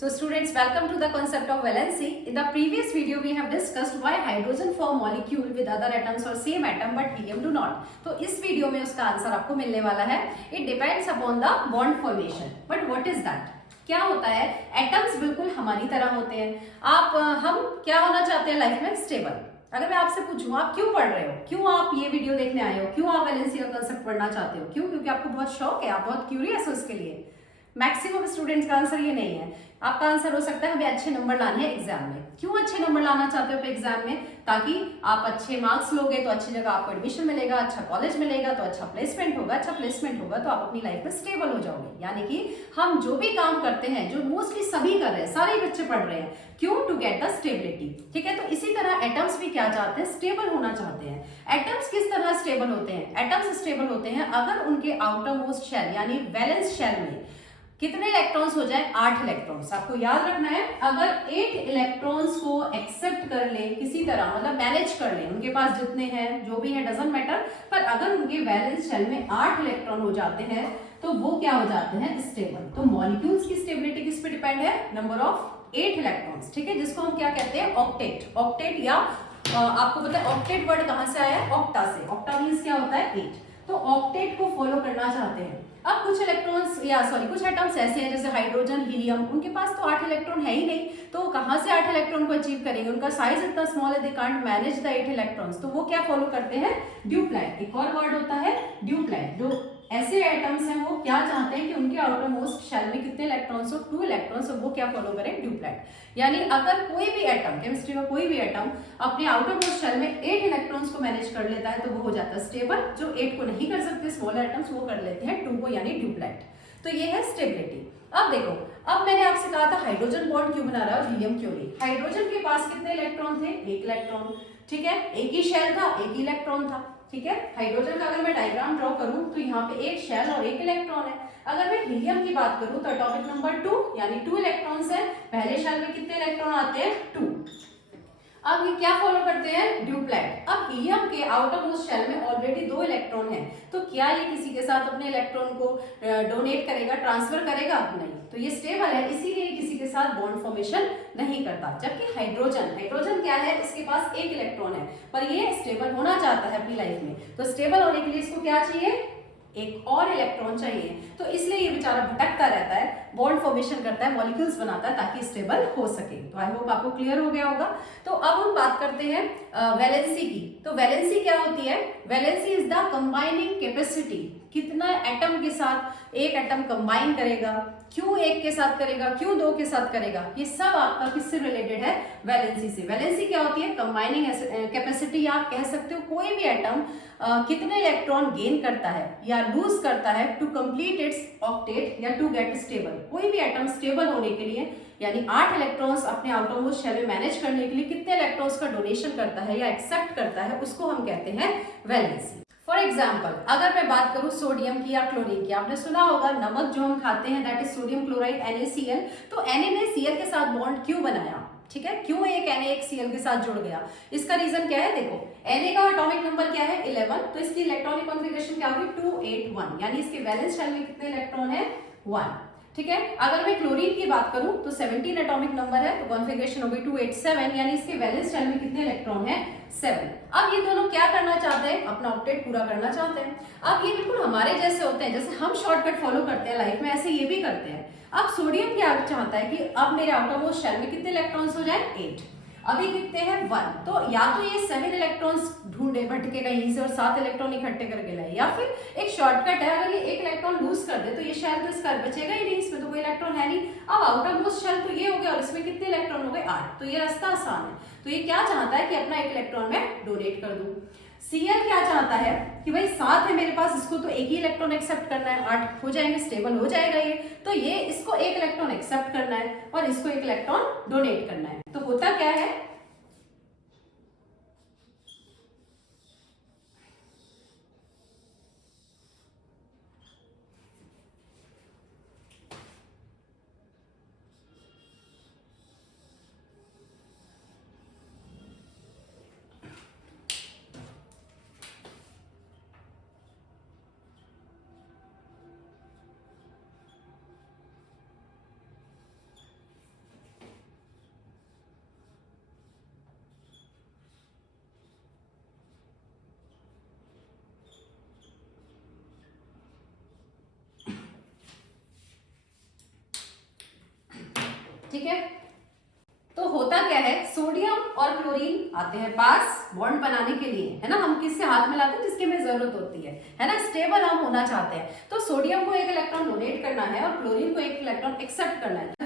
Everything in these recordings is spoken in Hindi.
So students, welcome to the concept of valency. In the previous video, we have discussed why hydrogen form molecule with other atoms or same atom but helium do not. तो इस वीडियो में उसका आंसर आपको मिलने वाला है. It depends upon the bond formation. But what is that? क्या होता है? एटम्स बिल्कुल हमारी तरह होते हैं. हम क्या होना चाहते हैं लाइफ में? स्टेबल. अगर मैं आपसे पूछूं आप क्यों पढ़ रहे हो, क्यों आप ये वीडियो देखने आए हो, क्यों आप वैलेंसी का कांसेप्ट पढ़ना चाहते हो, क्यों? क्योंकि आपको बहुत शौक है, आप बहुत क्यूरियस हो उसके लिए. मैक्सिमम स्टूडेंट्स का आंसर ये नहीं है. आपका आंसर हो सकता है हमें अच्छे नंबर लाने हैं एग्जाम में. क्यों अच्छे नंबर लाना चाहते हो एग्जाम में? ताकि आप अच्छे मार्क्स लोगे तो अच्छी जगह आपको एडमिशन मिलेगा, अच्छा कॉलेज मिलेगा तो अच्छा प्लेसमेंट होगा, अच्छा प्लेसमेंट होगा तो आप अपनी लाइफ में स्टेबल हो जाओगे. यानी कि हम जो भी काम करते हैं, जो मोस्टली सभी कर रहे हैं, सारे बच्चे पढ़ रहे हैं, क्यों? To get the stability. ठीक है, तो इसी तरह एटम्स भी क्या चाहते हैं? स्टेबल होना चाहते हैं. एटम्स किस तरह स्टेबल होते हैं? एटम्स स्टेबल होते हैं अगर उनके आउटर मोस्ट शेल यानी वैलेंस शेल में कितने इलेक्ट्रॉन्स हो जाए? 8 इलेक्ट्रॉन्स. आपको याद रखना है, अगर 8 इलेक्ट्रॉन्स को एक्सेप्ट कर ले किसी तरह, मतलब मैनेज कर ले, उनके पास जितने हैं जो भी है डजंट मैटर, पर अगर उनके वैलेंस शेल में 8 इलेक्ट्रॉन हो जाते हैं तो वो क्या हो जाते हैं? स्टेबल. तो मॉलिक्यूल्स की स्टेबिलिटी किस पे डिपेंड है? Number of 8 electrons. ठीक है, जिसको हम क्या कहते हैं? ऑक्टेट. ऑक्टेट या आपको पता है ऑक्टेट वर्ड कहां से आया है? ऑक्टा से. ऑक्टा मींस क्या होता है? 8. तो ऑक्टेट को फॉलो करना चाहते हैं. अब कुछ इलेक्ट्रॉन्स कुछ एटम्स ऐसे हैं जैसे हाइड्रोजन, हीलियम, उनके पास तो 8 इलेक्ट्रॉन है ही नहीं, तो कहां से 8 इलेक्ट्रॉन को अचीव करेंगे? उनका साइज इतना स्मॉल है, they can't manage the 8 electrons. तो वो क्या फॉलो करते हैं? ड्यूप्लाइड. एक और वर्ड होता है ड्यूप्लाइड. जो ऐसे एटम्स हैं वो क्या चाहते हैं कि उनके आउटर मोस्ट शेल में कितने इलेक्ट्रॉन्स हो? 2 इलेक्ट्रॉन्स. वो क्या फॉलो करें? ड्यूप्लाइड. यानी अगर कोई भी एटम, केमिस्ट्री का कोई भी एटम अपने आउटर मोस्ट शेल में 8 इलेक्ट्रॉन्स को मैनेज कर लेता है तो वो हो जाता है स्टेबल. जो 8 को नहीं कर सकते स्मॉलर एटम्स, वो कर लेते हैं 2 को, यानी ड्यूप्लाइड. तो ये है स्टेबिलिटी. अब देखो, अब मैंने आपसे कहा था हाइड्रोजन बॉन्ड क्यों बना रहा है और हीलियम क्यों नहीं. हाइड्रोजन के पास कितने इलेक्ट्रॉन थे? 1 इलेक्ट्रॉन. ठीक है, एक ही शेल था, एक ही इलेक्ट्रॉन था. ठीक है, हाइड्रोजन का अगर मैं डायग्राम ड्रॉ करूं तो यहाँ पे एक शेल और एक इलेक्ट्रॉन है. अगर मैं हीलियम की बात करूं तो एटॉमिक नंबर 2 यानी 2 इलेक्ट्रॉन्स है. पहले शेल में कितने इलेक्ट्रॉन आते हैं? 2. अब ये क्या फॉलो करते हैं? ड्यूप्लाइड. अब हीलियम के आउटर मोस्ट शेल में ऑलरेडी 2 इलेक्ट्रॉन है, तो क्या ये किसी के साथ अपने इलेक्ट्रॉन को डोनेट करेगा, ट्रांसफर करेगा? नहीं. तो ये स्टेबल है, इसीलिए किसी के साथ बॉन्ड फॉर्मेशन नहीं करता. जबकि हाइड्रोजन क्या है? इसके पास 1 इलेक्ट्रॉन है, पर ये स्टेबल होना चाहता है अपनी लाइफ में. तो स्टेबल होने के लिए इसको क्या चाहिए? एक और इलेक्ट्रॉन चाहिए. तो इसलिए ये बेचारा भटकता रहता है, बॉन्ड फॉर्मेशन करता है, मॉलिक्यूल्स बनाता है ताकि स्टेबल हो सके. तो आई होप आपको क्लियर हो गया होगा. तो अब हम बात करते हैं वैलेंसी की. तो वैलेंसी क्या होती है? Valency is the combining capacity. कितना एटम के साथ एक एटम कंबाइन करेगा, क्यों एक के साथ करेगा, क्यों 2 के साथ करेगा, ये सब आपका किससे रिलेटेड है? वैलेंसी से. वैलेंसी क्या होती है? Combining capacity. आप कह सकते हो कोई भी एटम कितने इलेक्ट्रॉन गेन करता है या लूज करता है टू कंप्लीट इट्स ऑक्टेट या टू गेट स्टेबल. कोई भी एटम स्टेबल होने के लिए यानी 8 इलेक्ट्रॉन्स अपने आउटर मोस्ट शेल में मैनेज करने के लिए कितने इलेक्ट्रॉन्स का डोनेशन करता है या एक्सेप्ट करता है, उसको हम कहते हैं वैलेंसी. फॉर एग्जाम्पल, अगर मैं बात करूं सोडियम की या क्लोरीन की, आपने सुना होगा नमक जो हम खाते हैं that is sodium chloride NaCl. तो Na ने Cl के साथ बॉन्ड क्यों बनाया? ठीक है, क्यों एक Na एक Cl के साथ जुड़ गया? इसका रीजन क्या है? देखो, Na का एटॉमिक नंबर क्या है? 11. तो इसकी इलेक्ट्रॉनिक कॉन्फ़िगरेशन क्या होगी? 281. यानी इसके वैलेंस शेल में कितने इलेक्ट्रॉन है? 1. ठीक है, अगर मैं क्लोरीन की बात करूं तो 17 एटॉमिक नंबर है, तो कॉन्फ़िगरेशन होगी 287. यानी इसके वैलेंस शेल में कितने इलेक्ट्रॉन है? 7. अब ये दोनों क्या करना चाहते हैं? अपना ऑक्टेट पूरा करना चाहते हैं. अब ये बिल्कुल हमारे जैसे होते हैं, जैसे हम शॉर्टकट फॉलो करते हैं लाइफ में, ऐसे ये भी करते हैं. अब सोडियम क्या चाहता है कि अब मेरे आउटर मोस्ट शेल में कितने इलेक्ट्रॉन्स हो जाए? 8. अभी कितने हैं? 1. तो या तो ये 7 इलेक्ट्रॉन्स ढूंढे भटके कहीं से और 7 इलेक्ट्रॉन इकट्ठे करके लाए, या फिर एक शॉर्टकट है, अगर ये 1 इलेक्ट्रॉन लूज कर दे तो ये शेल तो इसका बचेगा ही नहीं, इसमें तो कोई इलेक्ट्रॉन है नहीं. अब आउटर मोस्ट शेल तो ये हो गया और इसमें कितने इलेक्ट्रॉन हो गए? 8. तो ये रास्ता आसान है. तो ये क्या चाहता है कि अपना 1 इलेक्ट्रॉन में डोनेट कर दूं. Cl क्या चाहता है कि भाई 7 है मेरे पास, इसको तो एक ही इलेक्ट्रॉन एक्सेप्ट करना है, 8 हो जाएंगे, स्टेबल हो जाएगा ये. तो ये इसको 1 इलेक्ट्रॉन एक्सेप्ट करना है और इसको 1 इलेक्ट्रॉन डोनेट करना है. तो होता क्या है? ठीक है। तो होता क्या है, सोडियम और क्लोरीन आते हैं पास बॉन्ड बनाने के लिए, है ना। हम किससे हाथ मिलाते हैं, जिसकी हमें जरूरत होती है ना, स्टेबल हम होना चाहते हैं। तो सोडियम को एक इलेक्ट्रॉन डोनेट करना है और क्लोरीन को एक इलेक्ट्रॉन एक्सेप्ट करना है। तो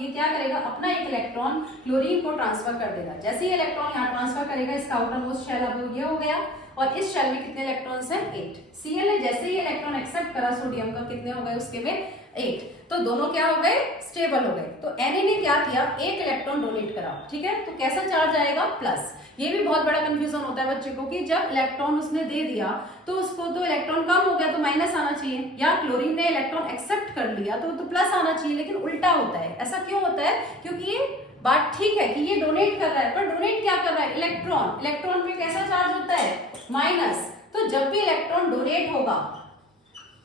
ये क्या करेगा, अपना एक इलेक्ट्रॉन क्लोरीन को ट्रांसफर कर देगा। जैसे ही इलेक्ट्रॉन यहाँ ट्रांसफर करेगा, इसका आउटर मोस्ट शेल अब ये हो गया, और इस शेल में कितने इलेक्ट्रॉन्स हैं, 8। Cl ने जैसे ही इलेक्ट्रॉन एक्सेप्ट करा सोडियम का, कितने हो गए उसके में, 8। तो दोनों क्या हो गए, स्टेबल हो गए। तो Na ने क्या किया, एक इलेक्ट्रॉन डोनेट करा, ठीक है। तो कैसा चार्ज आएगा, प्लस। ये भी बहुत बड़ा कंफ्यूजन होता है बच्चे को कि जब इलेक्ट्रॉन उसने दे दिया तो उसको तो इलेक्ट्रॉन कम हो गया तो माइनस आना चाहिए, या क्लोरीन ने इलेक्ट्रॉन एक्सेप्ट कर लिया तो प्लस आना चाहिए, लेकिन उल्टा होता है। ऐसा क्यों होता है, क्योंकि ये बात ठीक है कि ये डोनेट कर रहा है, पर डोनेट क्या कर रहा है, इलेक्ट्रॉन। इलेक्ट्रॉन पे कैसा चार्ज होता है, माइनस। तो जब भी इलेक्ट्रॉन डोनेट होगा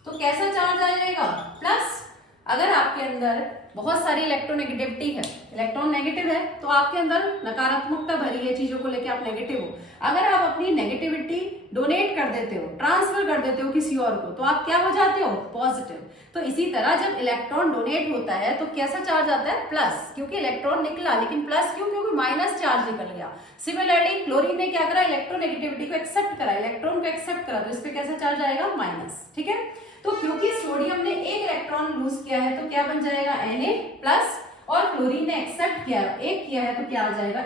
तो कैसा चार्ज आ जाएगा, प्लस। अगर आपके अंदर बहुत सारी इलेक्ट्रोनेगेटिविटी है, इलेक्ट्रॉन नेगेटिव है, तो आपके अंदर नकारात्मकता भरी है, चीजों को लेके आप नेगेटिव हो। अगर आप अपनी नेगेटिविटी डोनेट कर देते हो, ट्रांसफर कर देते हो किसी और को, तो आप क्या हो जाते हो, पॉजिटिव। तो इसी तरह जब इलेक्ट्रॉन डोनेट होता है तो कैसा चार्ज आता है, प्लस, क्योंकि इलेक्ट्रॉन निकला, लेकिन प्लस क्यों, क्योंकि माइनस चार्ज निकल गया। सिमिलरली क्लोरीन ने क्या करा, इलेक्ट्रोनेगेटिविटी को एक्सेप्ट करा, इलेक्ट्रॉन को एक्सेप्ट करा, तो इस पे कैसा चार्ज आएगा, माइनस, ठीक है। तो क्योंकि सोडियम ने एक इलेक्ट्रॉन लूज किया है तो क्या बन जाएगा, Na प्लस, और क्लोरीन ने एक्सेप्ट किया एक किया है तो क्या आ जाएगा,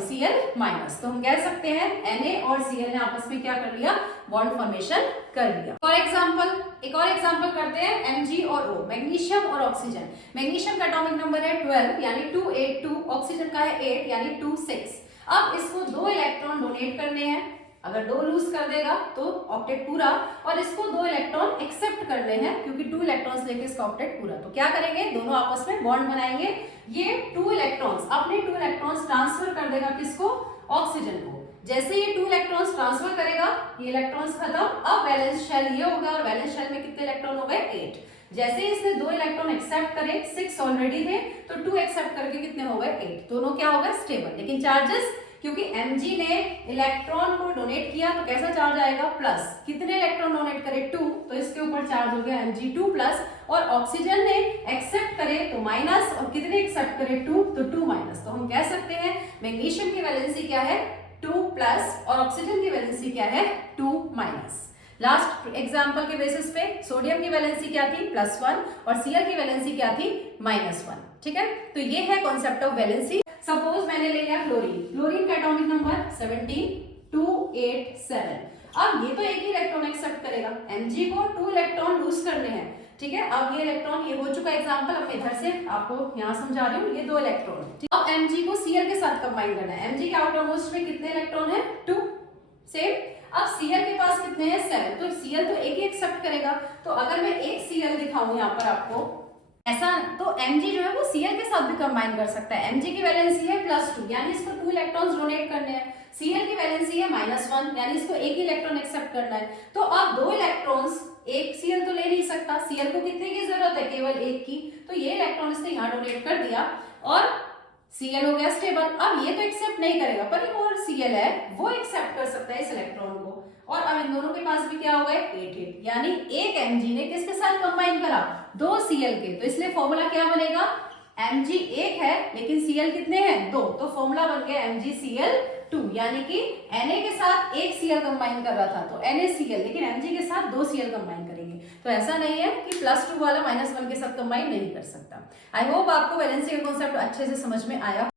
Cl माइनस। तो हम कह सकते हैं Na और Cl ने आपस में क्या कर लिया, बॉन्ड फॉर्मेशन कर लिया। एक और एग्जांपल करते हैं, Mg और O, मैग्नीशियम और ऑक्सीजन। मैग्नीशियम का एटॉमिक नंबर है 12 यानी 282, ऑक्सीजन का है 8 यानी 26। अब इसको 2 इलेक्ट्रॉन डोनेट करने हैं। अगर 2 लूज कर देगा तो ऑक्टेट पूरा, और इसको 2 इलेक्ट्रॉन एक्सेप्ट करने हैं, क्योंकि 2 इलेक्ट्रॉन्स लेके इसका ऑक्टेट पूरा। तो क्या करेंगे, दोनों आपस में बॉन्ड बनाएंगे। ये 2 इलेक्ट्रॉन्स अपने 2 इलेक्ट्रॉन्स ट्रांसफर कर देगा किसको, ऑक्सीजन को। जैसे ये 2 इलेक्ट्रॉन्स ट्रांसफर करेगा, ये इलेक्ट्रॉन्स खत्म। अब वैलेंस शेल ये होगा, और वैलेंस शेल में कितने इलेक्ट्रॉन हो गए, 8। जैसे ही इसने 2 इलेक्ट्रॉन एक्सेप्ट करे, 6 ऑलरेडी थे, तो 2 एक्सेप्ट करके कितने हो गए, 8। दोनों क्या हो गए, स्टेबल। लेकिन चार्जेस, क्योंकि Mg ने इलेक्ट्रॉन को डोनेट किया तो कैसा चार्ज आएगा, प्लस। कितने इलेक्ट्रॉन डोनेट करे, 2, तो इसके ऊपर चार्ज हो गया Mg2 प्लस। और ऑक्सीजन ने एक्सेप्ट करे तो माइनस, और कितने एक्सेप्ट करे, 2, तो 2 माइनस। तो हम कह सकते हैं मैग्नीशियम की वैलेंसी क्या है, 2 प्लस, और ऑक्सीजन की वैलेंसी क्या है, 2 माइनस। लास्ट एग्जांपल के बेसिस पे सोडियम की वैलेंसी क्या थी, +1, और Cl की वैलेंसी क्या थी, -1, ठीक है। तो ये है कॉन्सेप्ट ऑफ वैलेंसी। सपोज मैंने ले लिया क्लोरीन का एटॉमिक नंबर 17287। अब ये तो एक ही इलेक्ट्रॉन एक्सेप्ट करेगा, Mg को 2 इलेक्ट्रॉन लूज करने हैं, ठीक है। अब ये इलेक्ट्रॉन, ये हो चुका एग्जांपल, अब मैं इधर से आपको यहाँ समझा रही हूँ, ये 2 इलेक्ट्रॉन। अब Mg को Cl के साथ कंबाइन करना है। Mg के आउटर मोस्ट में कितने इलेक्ट्रॉन है, 2, सेम। अब Cl के पास कितने हैं, 7। तो Cl तो एक ही एक्सेप्ट करेगा। तो अगर मैं एक Cl दिखाऊं यहाँ पर आपको ऐसा, तो Mg जो है वो Cl के साथ भी कंबाइन कर सकता है। Mg की वैलेंसी है +2 यानी इसको 2 इलेक्ट्रॉन्स डोनेट करने हैं। Cl की वैलेंसी है -1 यानी इसको एक ही इलेक्ट्रॉन एक्सेप्ट करना है। तो अब 2 इलेक्ट्रॉन्स, एक Cl तो ले नहीं सकता, Cl को कितने की जरूरत है, केवल एक की। तो ये इलेक्ट्रॉन इसने यहाँ डोनेट कर दिया और Cl हो गया स्टेबल। अब ये तो एक्सेप्ट नहीं करेगा, पर एक और Cl है वो एक्सेप्ट कर सकता है इस इलेक्ट्रॉन को। और अब इन दोनों के पास भी क्या हो गए, 8 यानी एक Mg ने किसके साथ कंबाइन करा, 2 Cl के। तो इसलिए फॉर्मूला क्या बनेगा, Mg एक है लेकिन Cl कितने हैं, 2। तो फॉर्मूला बन गया MgCl2 यानी कि Na के साथ एक Cl कंबाइन कर रहा था तो NaCl, लेकिन Mg के साथ 2 Cl कंबाइन करेंगे। तो ऐसा नहीं है कि +2 वाला -1 के साथ कंबाइन नहीं कर सकता। आई होप आपको वैलेंसी का कॉन्सेप्ट अच्छे से समझ में आया।